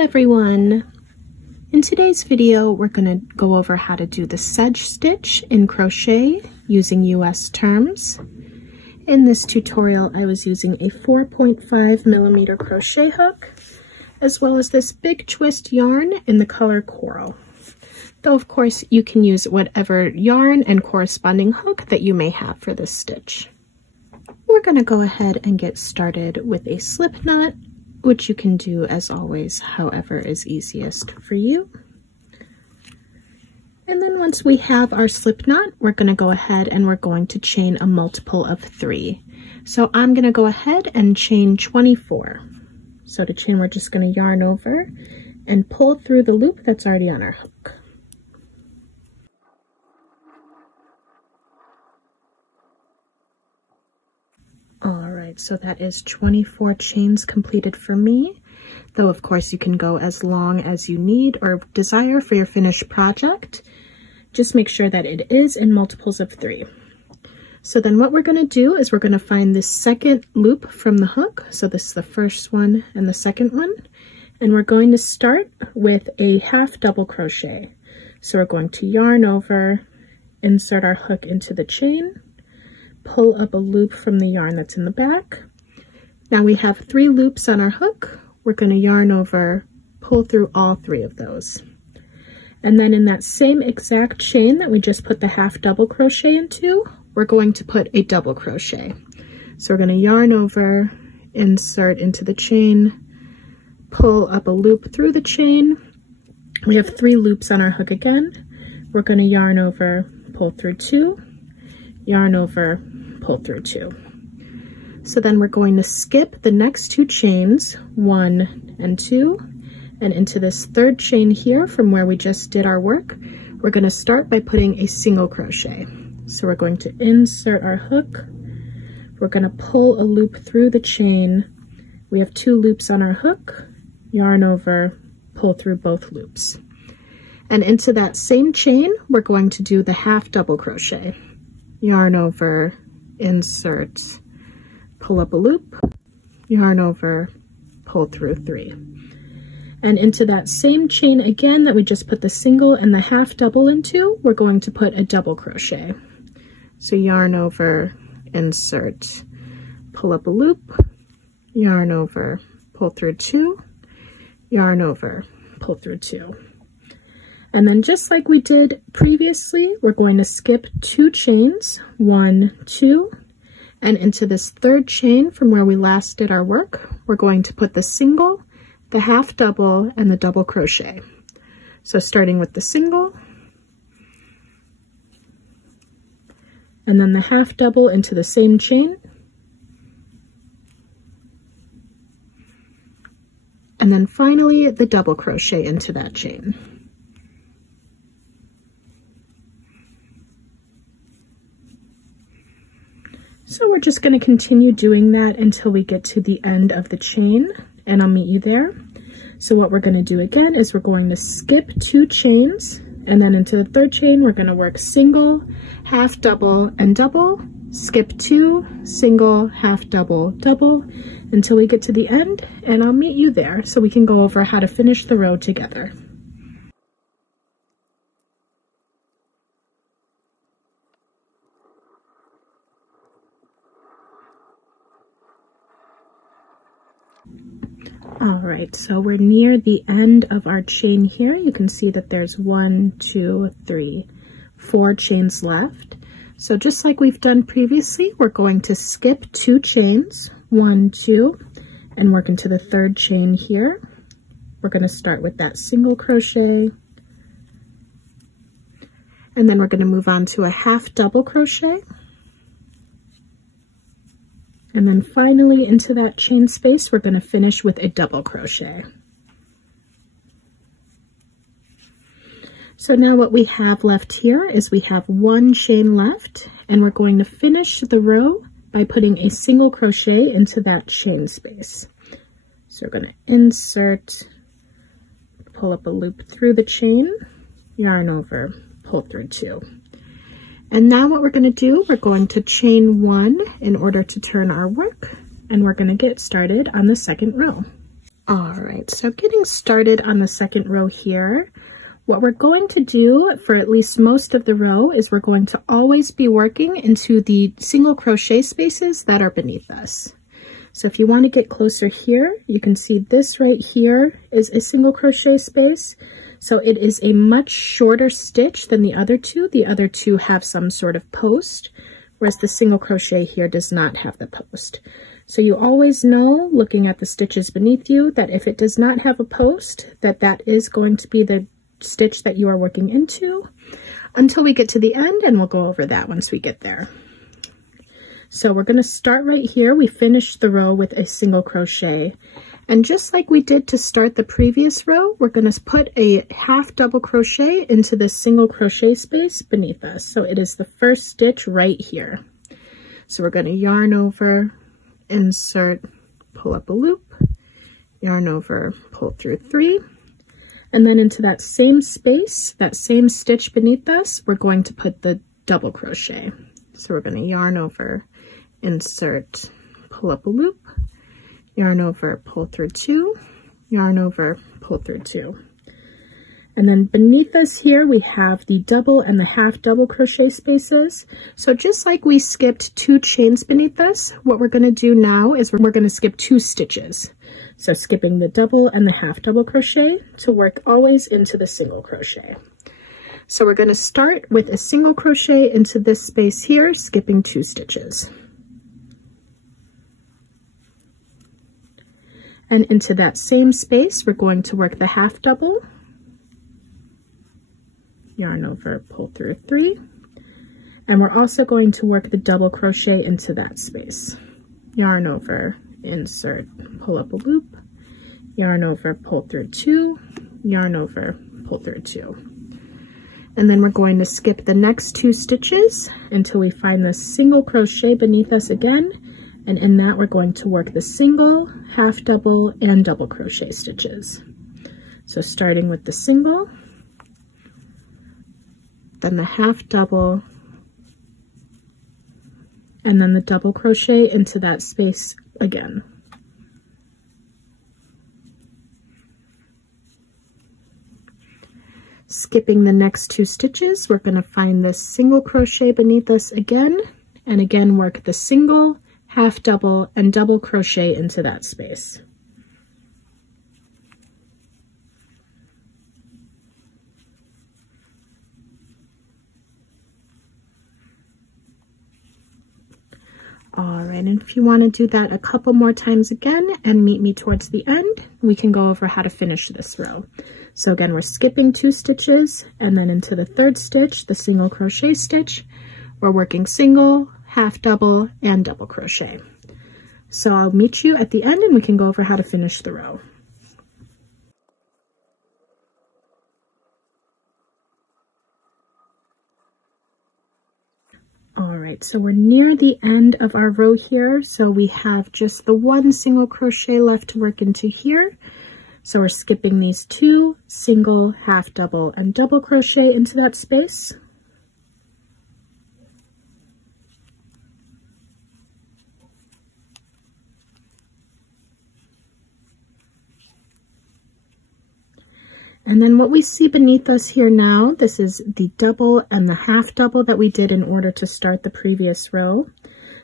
everyone! In today's video, we're going to go over how to do the sedge stitch in crochet using US terms. In this tutorial, I was using a 4.5mm crochet hook, as well as this big twist yarn in the color coral. Though of course you can use whatever yarn and corresponding hook that you may have for this stitch. We're going to go ahead and get started with a slip knot, which you can do as always however is easiest for you. And then once we have our slip knot, we're going to go ahead and we're going to chain a multiple of 3. So I'm going to go ahead and chain 24. So to chain, we're just going to yarn over and pull through the loop that's already on our hook. Alright, so that is 24 chains completed for me, though of course you can go as long as you need or desire for your finished project. Just make sure that it is in multiples of 3. So then what we're going to do is we're going to find this second loop from the hook. So this is the first one and the second one. And we're going to start with a half double crochet. So we're going to yarn over, insert our hook into the chain, pull up a loop from the yarn that's in the back. Now we have 3 loops on our hook. We're going to yarn over, pull through all 3 of those. And then in that same exact chain that we just put the half double crochet into, we're going to put a double crochet. So we're going to yarn over, insert into the chain, pull up a loop through the chain. We have 3 loops on our hook again. We're going to yarn over, pull through 2, yarn over, pull through 2. So then we're going to skip the next 2 chains, 1 and 2, and into this third chain here from where we just did our work, we're going to start by putting a single crochet. So we're going to insert our hook, we're going to pull a loop through the chain. We have 2 loops on our hook, yarn over, pull through both loops. And into that same chain, we're going to do the half double crochet. Yarn over, insert, pull up a loop, yarn over, pull through 3. And into that same chain again that we just put the single and the half double into, we're going to put a double crochet. So yarn over, insert, pull up a loop, yarn over, pull through 2, yarn over, pull through 2. And then just like we did previously, we're going to skip 2 chains, 1, 2, and into this third chain from where we last did our work, we're going to put the single, the half double, and the double crochet. So starting with the single, and then the half double into the same chain, and then finally the double crochet into that chain. So we're just going to continue doing that until we get to the end of the chain, and I'll meet you there. So what we're going to do again is we're going to skip 2 chains, and then into the third chain we're going to work single, half double, and double, skip 2, single, half double, double, until we get to the end, and I'll meet you there so we can go over how to finish the row together. Alright, so we're near the end of our chain here. You can see that there's 1, 2, 3, 4 chains left. So just like we've done previously, we're going to skip 2 chains, 1, 2, and work into the third chain here. We're going to start with that single crochet, and then we're going to move on to a half double crochet. And then finally into that chain space, we're going to finish with a double crochet. So now what we have left here is we have 1 chain left, and we're going to finish the row by putting a single crochet into that chain space. So we're going to insert, pull up a loop through the chain, yarn over, pull through 2. And now what we're going to do, we're going to chain 1 in order to turn our work, and we're going to get started on the second row. All right, so getting started on the second row here, what we're going to do for at least most of the row is we're going to always be working into the single crochet spaces that are beneath us. So if you want to get closer here, you can see this right here is a single crochet space. So it is a much shorter stitch than the other two. The other two have some sort of post, whereas the single crochet here does not have the post. So you always know, looking at the stitches beneath you, that if it does not have a post, that is going to be the stitch that you are working into until we get to the end, and we'll go over that once we get there. So we're going to start right here. We finished the row with a single crochet. And just like we did to start the previous row, we're going to put a half double crochet into the single crochet space beneath us. So it is the first stitch right here. So we're going to yarn over, insert, pull up a loop, yarn over, pull through 3, and then into that same space, that same stitch beneath us, we're going to put the double crochet. So we're going to yarn over, insert, pull up a loop, yarn over, pull through 2, yarn over, pull through 2. And then beneath us here, we have the double and the half double crochet spaces. So just like we skipped 2 chains beneath us, what we're going to do now is we're going to skip 2 stitches. So skipping the double and the half double crochet to work always into the single crochet. So we're going to start with a single crochet into this space here, skipping 2 stitches. And into that same space, we're going to work the half double, yarn over, pull through 3, and we're also going to work the double crochet into that space. Yarn over, insert, pull up a loop, yarn over, pull through 2, yarn over, pull through 2. And then we're going to skip the next 2 stitches until we find the single crochet beneath us again, and in that we're going to work the single, half double, and double crochet stitches. So starting with the single, then the half double, and then the double crochet into that space again. Skipping the next 2 stitches, we're going to find this single crochet beneath us again, and again work the single, half double, and double crochet into that space. All right, and if you want to do that a couple more times again and meet me towards the end, we can go over how to finish this row. So again, we're skipping 2 stitches, and then into the 3rd stitch, the single crochet stitch, we're working single, half double, and double crochet. So I'll meet you at the end and we can go over how to finish the row. All right, so we're near the end of our row here. So we have just the 1 single crochet left to work into here. So we're skipping these 2 single, half double, and double crochet into that space. And then what we see beneath us here now, this is the double and the half double that we did in order to start the previous row.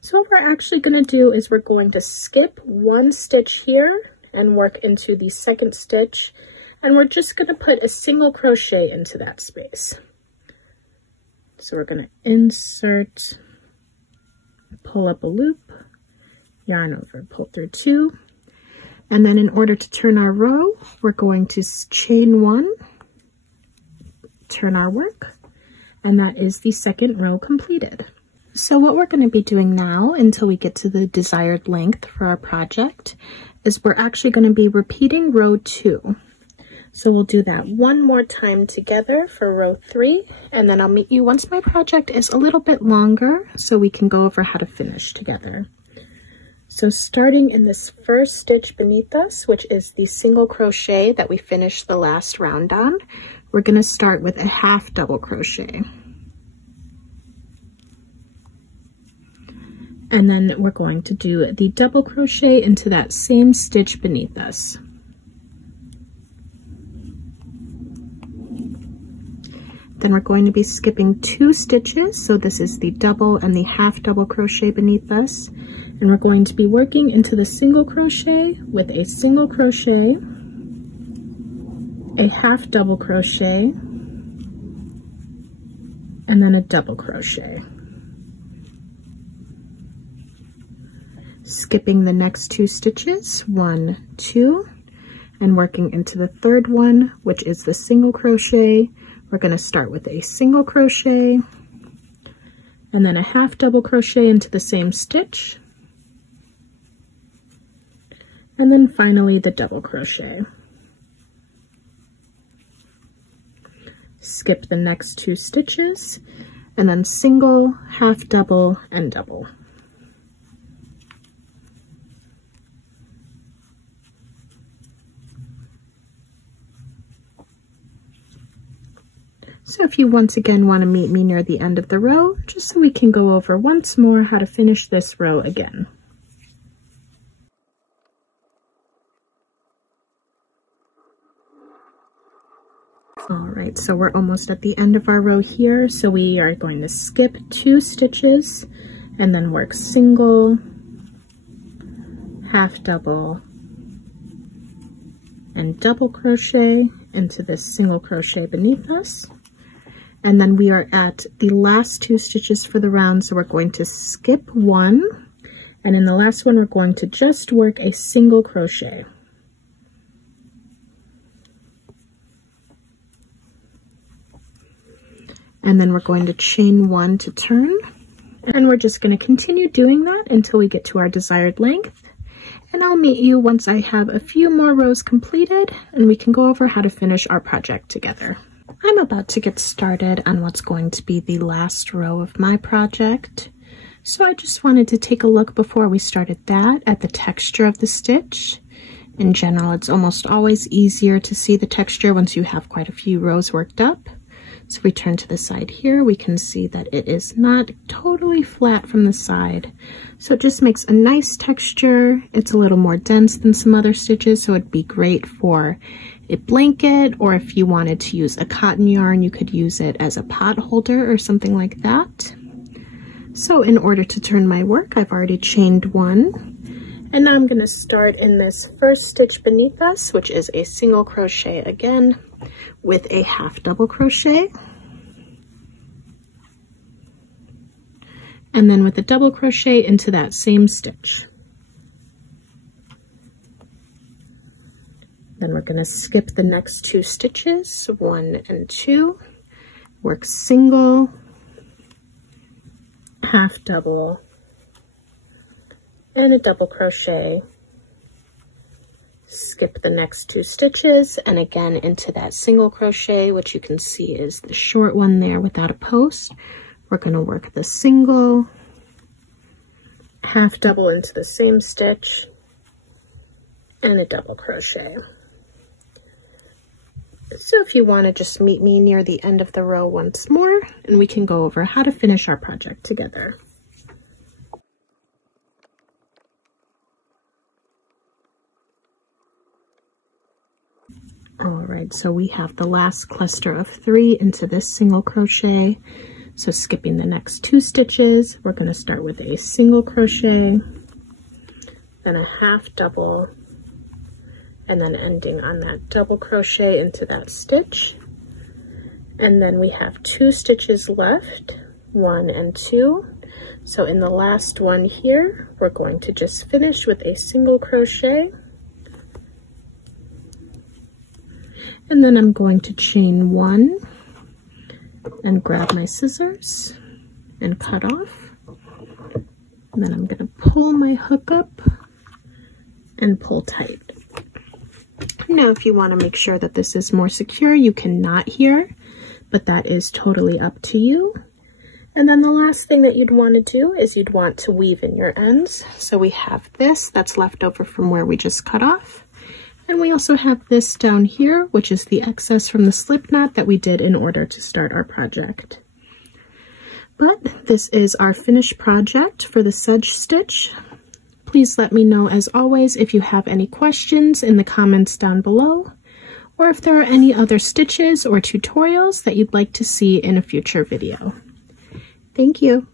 So what we're actually going to do is we're going to skip 1 stitch here and work into the 2nd stitch, and we're just going to put a single crochet into that space. So we're going to insert, pull up a loop, yarn over, pull through 2. And then in order to turn our row, we're going to chain 1, turn our work, and that is the 2nd row completed. So what we're going to be doing now until we get to the desired length for our project is we're actually going to be repeating row 2. So we'll do that 1 more time together for row 3, and then I'll meet you once my project is a little bit longer so we can go over how to finish together. So starting in this first stitch beneath us, which is the single crochet that we finished the last round on, we're going to start with a half double crochet. And then we're going to do the double crochet into that same stitch beneath us. Then we're going to be skipping 2 stitches. So this is the double and the half double crochet beneath us. And we're going to be working into the single crochet with a single crochet, a half double crochet, and then a double crochet. Skipping the next 2 stitches, 1, 2, and working into the third one, which is the single crochet. We're going to start with a single crochet and then a half double crochet into the same stitch, and then finally the double crochet. Skip the next 2 stitches and then single, half double, and double. So if you once again want to meet me near the end of the row, just so we can go over once more how to finish this row again. All right, so we're almost at the end of our row here. So we are going to skip 2 stitches and then work single, half double, and double crochet into this single crochet beneath us. And then we are at the last 2 stitches for the round, so we're going to skip 1, and in the last one we're going to just work a single crochet. And then we're going to chain 1 to turn, and we're just going to continue doing that until we get to our desired length. And I'll meet you once I have a few more rows completed and we can go over how to finish our project together. I'm about to get started on what's going to be the last row of my project. So I just wanted to take a look before we started that at the texture of the stitch. In general, it's almost always easier to see the texture once you have quite a few rows worked up. So if we turn to the side here, we can see that it is not totally flat from the side. So it just makes a nice texture. It's a little more dense than some other stitches, so it'd be great for a blanket, or if you wanted to use a cotton yarn, you could use it as a pot holder or something like that. So in order to turn my work, I've already chained 1. And now I'm going to start in this first stitch beneath us, which is a single crochet again, with a half double crochet, and then with a double crochet into that same stitch. Then we're going to skip the next 2 stitches, 1 and 2, work single, half double, and a double crochet. Skip the next 2 stitches and again into that single crochet, which you can see is the short one there without a post. We're going to work the single, half double into the same stitch, and a double crochet. So if you want to just meet me near the end of the row once more, and we can go over how to finish our project together. All right, so we have the last cluster of 3 into this single crochet. So skipping the next 2 stitches, we're going to start with a single crochet, then a half double, and then ending on that double crochet into that stitch. And then we have 2 stitches left, 1 and 2. So in the last one here, we're going to just finish with a single crochet. And then I'm going to chain 1 and grab my scissors and cut off. And then I'm going to pull my hook up and pull tight. Now, if you want to make sure that this is more secure, you can knot here, but that is totally up to you. And then the last thing that you'd want to do is you'd want to weave in your ends. So we have this that's left over from where we just cut off. And we also have this down here, which is the excess from the slip knot that we did in order to start our project. But this is our finished project for the sedge stitch. Please let me know, as always, if you have any questions in the comments down below, or if there are any other stitches or tutorials that you'd like to see in a future video. Thank you.